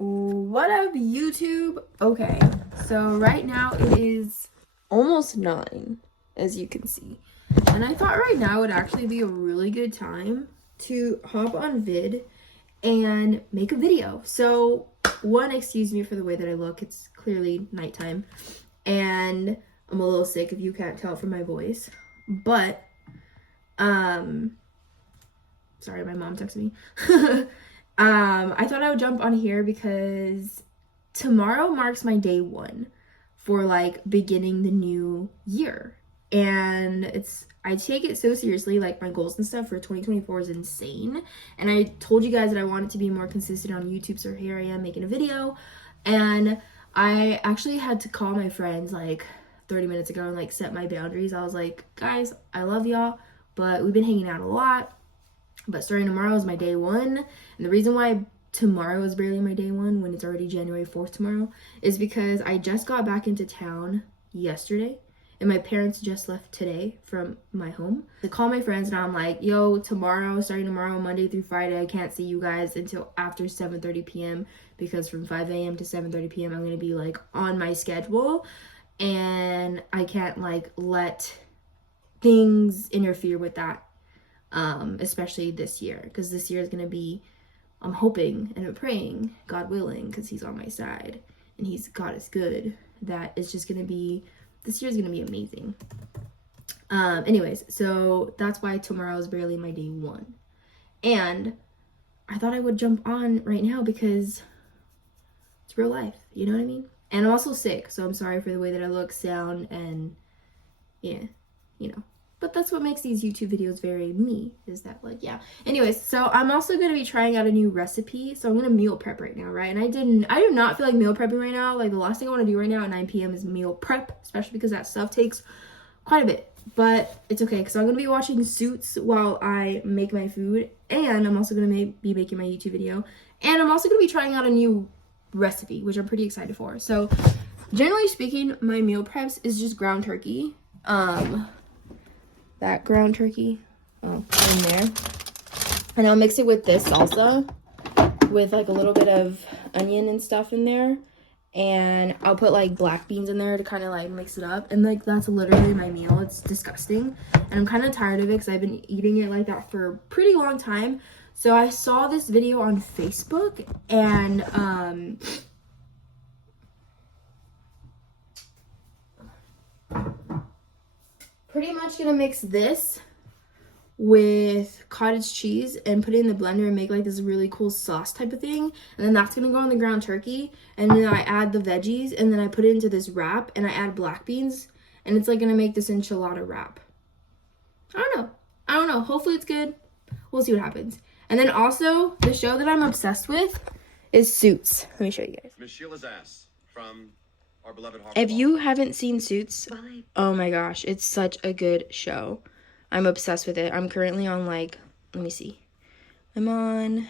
What up, YouTube? Okay, so right now it is almost 9, as you can see. And I thought right now would actually be a really good time to hop on vid and make a video. So, one, excuse me for the way that I look. It's clearly nighttime. And I'm a little sick if you can't tell from my voice. But, sorry, my mom texted me. I thought I would jump on here because tomorrow marks my day 1 for like beginning the new year. And I take it so seriously, like my goals and stuff for 2024 is insane. And I told you guys that I wanted to be more consistent on YouTube, so here I am making a video. And I actually had to call my friends like 30 minutes ago and like set my boundaries. I was like, guys, I love y'all, but we've been hanging out a lot. But starting tomorrow is my day 1. And the reason why tomorrow is barely my day 1 when it's already January 4th tomorrow is because I just got back into town yesterday. And my parents just left today from my home. I call my friends and I'm like, yo, starting tomorrow, Monday through Friday, I can't see you guys until after 7:30 p.m. because from 5 a.m. to 7:30 p.m. I'm going to be like on my schedule. And I can't like let things interfere with that, especially this year. Because this year is going to be, I'm hoping and I'm praying, God willing, because he's on my side. And God is good, that it's just going to be, this year is going to be amazing. Anyways, so that's why tomorrow is barely my day 1. And I thought I would jump on right now because it's real life, you know what I mean? And I'm also sick, so I'm sorry for the way that I look, sound, and yeah, you know. But that's what makes these YouTube videos very me, is that like, yeah. Anyways, so I'm also going to be trying out a new recipe. So I'm going to meal prep right now, right? And I do not feel like meal prepping right now. Like the last thing I want to do right now at 9 p.m. is meal prep, especially because that stuff takes quite a bit. But it's okay, because I'm going to be watching Suits while I make my food. And I'm also going to be making my YouTube video. And I'm also going to be trying out a new recipe, which I'm pretty excited for. So generally speaking, my meal preps is just ground turkey. That ground turkey in there, and I'll mix it with this salsa with like a little bit of onion and stuff in there, and I'll put like black beans in there to kind of like mix it up, and like that's literally my meal. It's disgusting and I'm kind of tired of it because I've been eating it like that for a pretty long time. So I saw this video on Facebook, and pretty much gonna mix this with cottage cheese and put it in the blender and make like this really cool sauce type of thing. And then that's gonna go on the ground turkey, and then I add the veggies, and then I put it into this wrap, and I add black beans, and it's like gonna make this enchilada wrap. I don't know. Hopefully it's good. We'll see what happens. And then also the show that I'm obsessed with is Suits. Let me show you guys. Miss Sheila's ass from our beloved Harper. If you haven't seen Suits, oh my gosh, it's such a good show. I'm obsessed with it. I'm currently on like, let me see. I'm on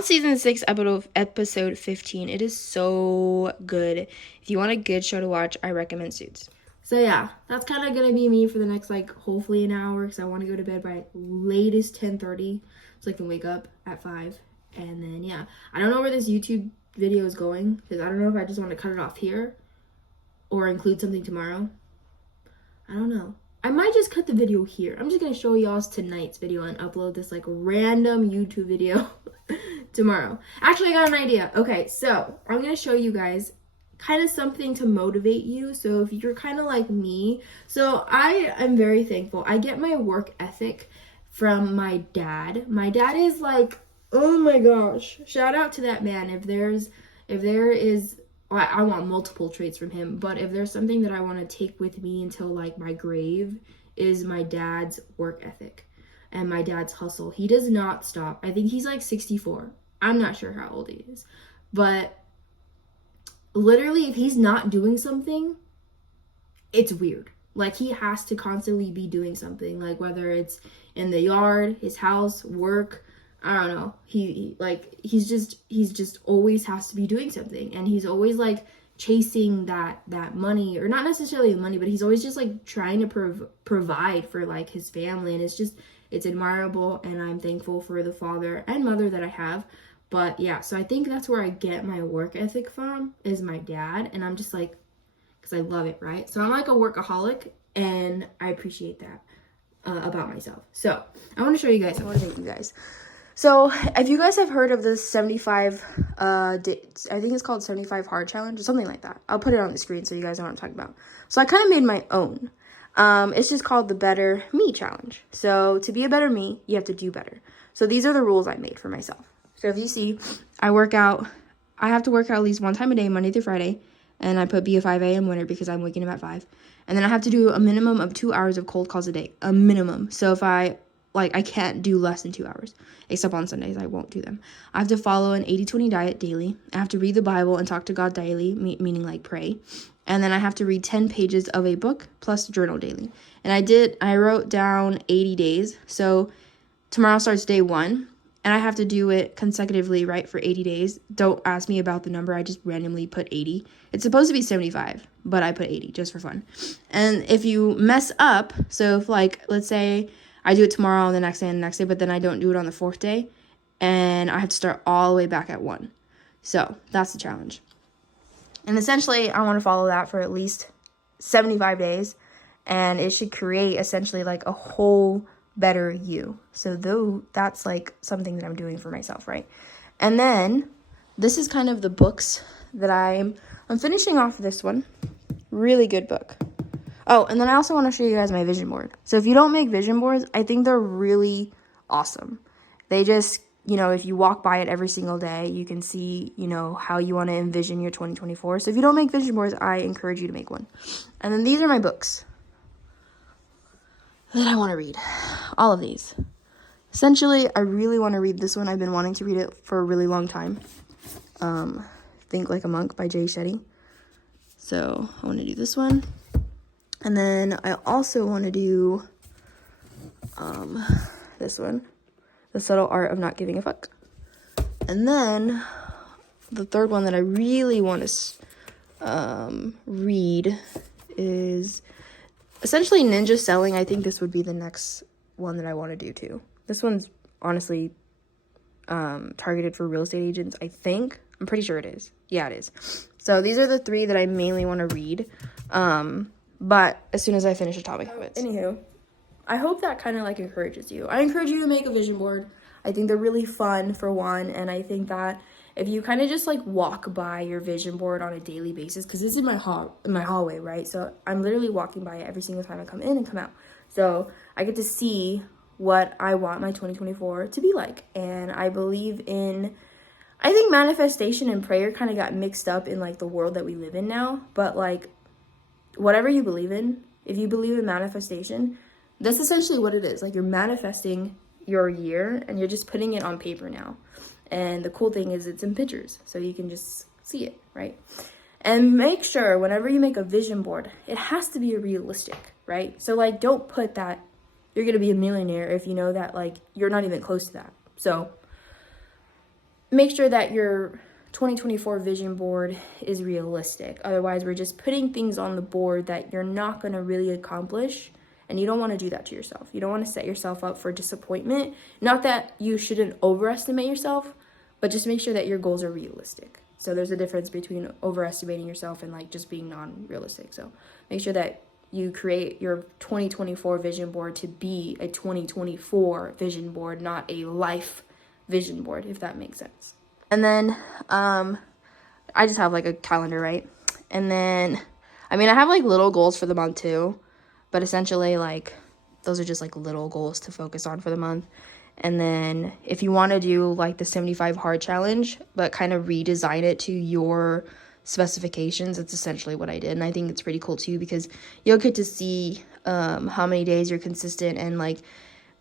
season 6, episode 15. It is so good. If you want a good show to watch, I recommend Suits. So yeah, that's kind of gonna be me for the next like hopefully an hour, because I want to go to bed by latest 10:30 so I can wake up at 5. And then yeah, I don't know where this YouTube video is going, because I don't know if I just want to cut it off here or include something tomorrow. I don't know. I might just cut the video here. I'm just gonna show y'all tonight's video and upload this like random YouTube video tomorrow. Actually, I got an idea. Okay, so I'm gonna show you guys kind of something to motivate you. So if you're kind of like me, so I am very thankful. I get my work ethic from my dad. My dad is like, oh my gosh, shout out to that man. If there is, I want multiple traits from him, but if there's something that I want to take with me until like my grave, is my dad's work ethic and my dad's hustle. He does not stop. I think he's like 64. I'm not sure how old he is, but literally if he's not doing something, it's weird. Like he has to constantly be doing something, like whether it's in the yard, his house, work, I don't know. He's just always has to be doing something, and he's always like chasing that money, or not necessarily the money, but he's always just like trying to provide for like his family, and it's just It's admirable, and I'm thankful for the father and mother that I have. But yeah, so I think that's where I get my work ethic from, is my dad. And I'm just like, because I love it, right? So I'm like a workaholic, and I appreciate that about myself. So I want to show you guys. I want to thank you guys. So if you guys have heard of this 75, I think it's called 75 hard challenge or something like that. I'll put it on the screen so you guys know what I'm talking about. So I kind of made my own. It's just called the Better Me Challenge. So to be a better me, you have to do better. So these are the rules I made for myself. So if you see, I have to work out at least one time a day, Monday through Friday. And I put be a 5 a.m. winner because I'm waking up at 5. And then I have to do a minimum of 2 hours of cold calls a day. A minimum. So if I can't do less than 2 hours. Except on Sundays, I won't do them. I have to follow an 80-20 diet daily. I have to read the Bible and talk to God daily, meaning like pray. And then I have to read 10 pages of a book plus journal daily. And I wrote down 80 days. So tomorrow starts day 1. And I have to do it consecutively, right, for 80 days. Don't ask me about the number. I just randomly put 80. It's supposed to be 75, but I put 80 just for fun. And if you mess up, so if like, let's say I do it tomorrow and the next day and the next day, but then I don't do it on the 4th day, and I have to start all the way back at 1. So that's the challenge. And essentially, I want to follow that for at least 75 days, and it should create essentially like a whole better you. So that's like something that I'm doing for myself, right? And then this is kind of the books that I'm finishing off this one. Really good book. Oh, and then I also want to show you guys my vision board. So if you don't make vision boards, I think they're really awesome. They just, if you walk by it every single day, you can see, how you want to envision your 2024. So if you don't make vision boards, I encourage you to make one. And then these are my books that I want to read. All of these. Essentially, I really want to read this one. I've been wanting to read it for a really long time. Think Like a Monk by Jay Shetty. So I want to do this one. And then I also want to do this one, The Subtle Art of Not Giving a Fuck. And then the third one that I really want to read is essentially Ninja Selling. I think this would be the next one that I want to do too. This one's honestly targeted for real estate agents, I think. I'm pretty sure it is. Yeah, it is. So these are the 3 that I mainly want to read. But as soon as I finish Atomic Habits. Anywho, I hope that kind of like encourages you. I encourage you to make a vision board. I think they're really fun for one. And I think that if you kind of just like walk by your vision board on a daily basis, because this is in my hallway, right? So I'm literally walking by it every single time I come in and come out. So I get to see what I want my 2024 to be like. And I think manifestation and prayer kind of got mixed up in like the world that we live in now. But like, whatever you believe in, if you believe in manifestation, that's essentially what it is. Like, you're manifesting your year and you're just putting it on paper now. And the cool thing is it's in pictures, so you can just see it, right? And make sure whenever you make a vision board, it has to be realistic, right? So like, don't put that you're going to be a millionaire if you know that like you're not even close to that. So make sure that your 2024 vision board is realistic. Otherwise, we're just putting things on the board that you're not going to really accomplish. And you don't want to do that to yourself. You don't want to set yourself up for disappointment. Not that you shouldn't overestimate yourself, but just make sure that your goals are realistic. So there's a difference between overestimating yourself and like just being non-realistic. So make sure that you create your 2024 vision board to be a 2024 vision board, not a life vision board, if that makes sense. And then I just have like a calendar, right? And then, I have like little goals for the month too, but essentially like those are just like little goals to focus on for the month. And then if you want to do like the 75 hard challenge, but kind of redesign it to your specifications, that's essentially what I did. And I think it's pretty cool too, because you'll get to see how many days you're consistent. And like,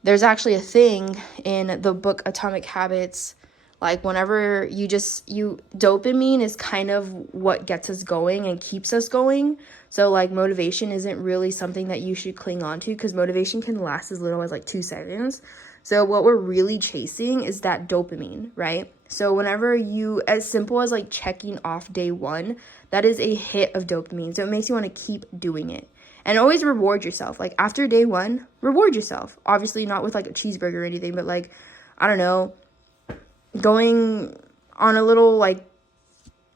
there's actually a thing in the book Atomic Habits, like whenever dopamine is kind of what gets us going and keeps us going. So like motivation isn't really something that you should cling on to, because motivation can last as little as like 2 seconds. So what we're really chasing is that dopamine, right? So whenever as simple as like checking off day 1, that is a hit of dopamine. So it makes you want to keep doing it. And always reward yourself. Like, after day 1, reward yourself. Obviously, not with, like, a cheeseburger or anything, but, like, I don't know, going on a little, like,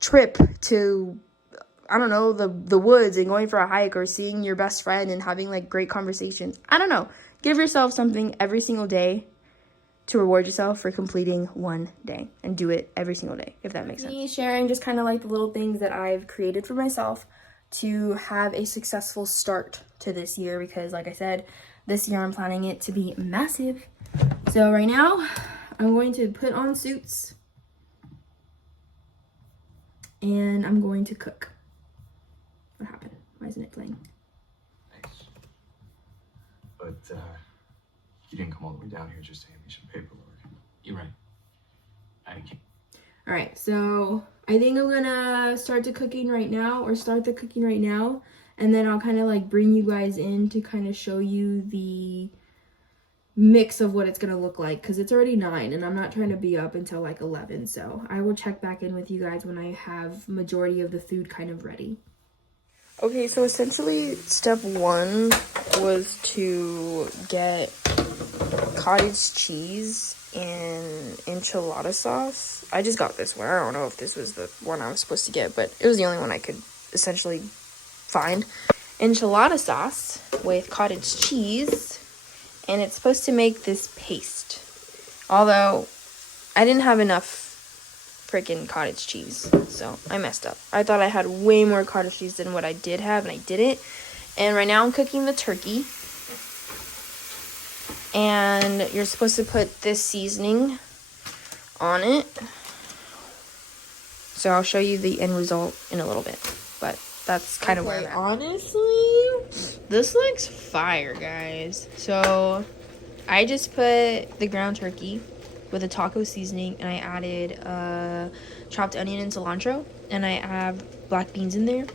trip to, I don't know, the woods and going for a hike, or seeing your best friend and having, like, great conversations. I don't know. Give yourself something every single day to reward yourself for completing one day, and do it every single day, if that makes sense. Me sharing just kind of like the little things that I've created for myself to have a successful start to this year, because like I said, this year I'm planning it to be massive. So right now I'm going to put on suits and I'm going to cook. What happened? Why isn't it playing? Thanks. But you didn't come all the way down here just to hand me some paperwork. You're right. I can't. All right, so I think I'm gonna start the cooking right now, and then I'll kind of like bring you guys in to kind of show you the mix of what it's gonna look like, because it's already 9 and I'm not trying to be up until like 11. So I will check back in with you guys when I have majority of the food kind of ready. Okay, so essentially step 1 was to get cottage cheese and enchilada sauce. I just got this one. I don't know if this was the one I was supposed to get, but it was the only one I could essentially find. Enchilada sauce with cottage cheese, and it's supposed to make this paste. Although I didn't have enough freaking cottage cheese, so I messed up. I thought I had way more cottage cheese than what I did have, and I didn't. And right now I'm cooking the turkey. And you're supposed to put this seasoning on it. So I'll show you the end result in a little bit. But that's kind of where I'm at. Honestly, this looks fire, guys. So I just put the ground turkey with a taco seasoning, and I added chopped onion and cilantro. And I have black beans in there.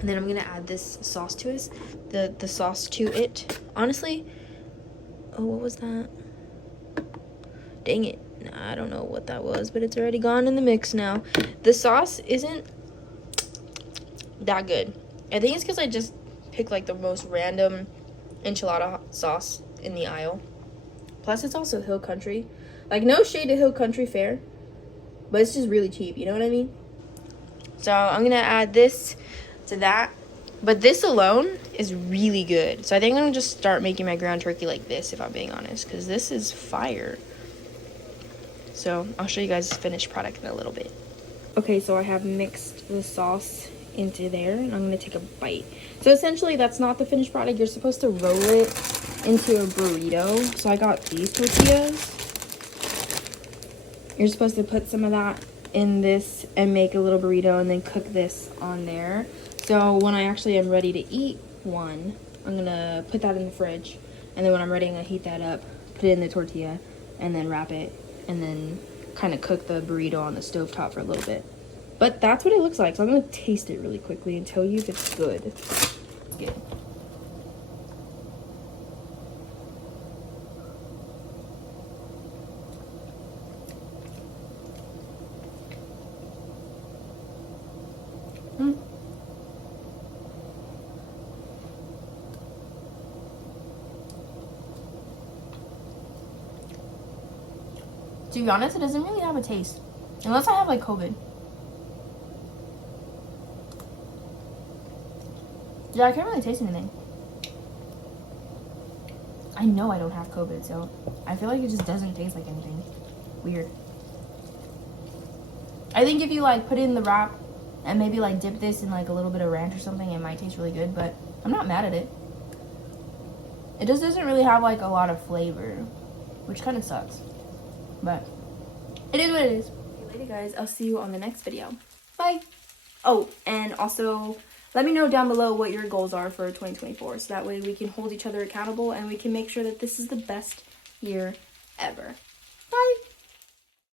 And then I'm going to add this sauce to it. The sauce to it. Honestly... Oh, what was that? Dang it. I don't know what that was, but it's already gone in the mix now. The sauce isn't that good. I think it's because I just picked like the most random enchilada sauce in the aisle. Plus, it's also Hill Country. Like, no shade to Hill Country Fare, but it's just really cheap, you know what I mean? So I'm going to add this to that. But this alone is really good. So I think I'm going to just start making my ground turkey like this, if I'm being honest. Because this is fire. So I'll show you guys the finished product in a little bit. Okay, so I have mixed the sauce into there. And I'm going to take a bite. So essentially, that's not the finished product. You're supposed to roll it into a burrito. So I got these tortillas. You're supposed to put some of that in this and make a little burrito. And then cook this on there. So when I actually am ready to eat one, I'm going to put that in the fridge. And then when I'm ready, I'm going to heat that up, put it in the tortilla, and then wrap it. And then kind of cook the burrito on the stovetop for a little bit. But that's what it looks like. So I'm going to taste it really quickly and tell you if it's good. It's good. To be honest, it doesn't really have a taste. Unless I have, like, COVID. Yeah, I can't really taste anything. I know I don't have COVID, so I feel like it just doesn't taste like anything. Weird. I think if you, like, put it in the wrap and maybe, like, dip this in, like, a little bit of ranch or something, it might taste really good, but I'm not mad at it. It just doesn't really have, like, a lot of flavor, which kind of sucks. But it is what it is. Okay, later, guys. I'll see you on the next video. Bye. Oh, and also let me know down below what your goals are for 2024. So that way we can hold each other accountable and we can make sure that this is the best year ever. Bye.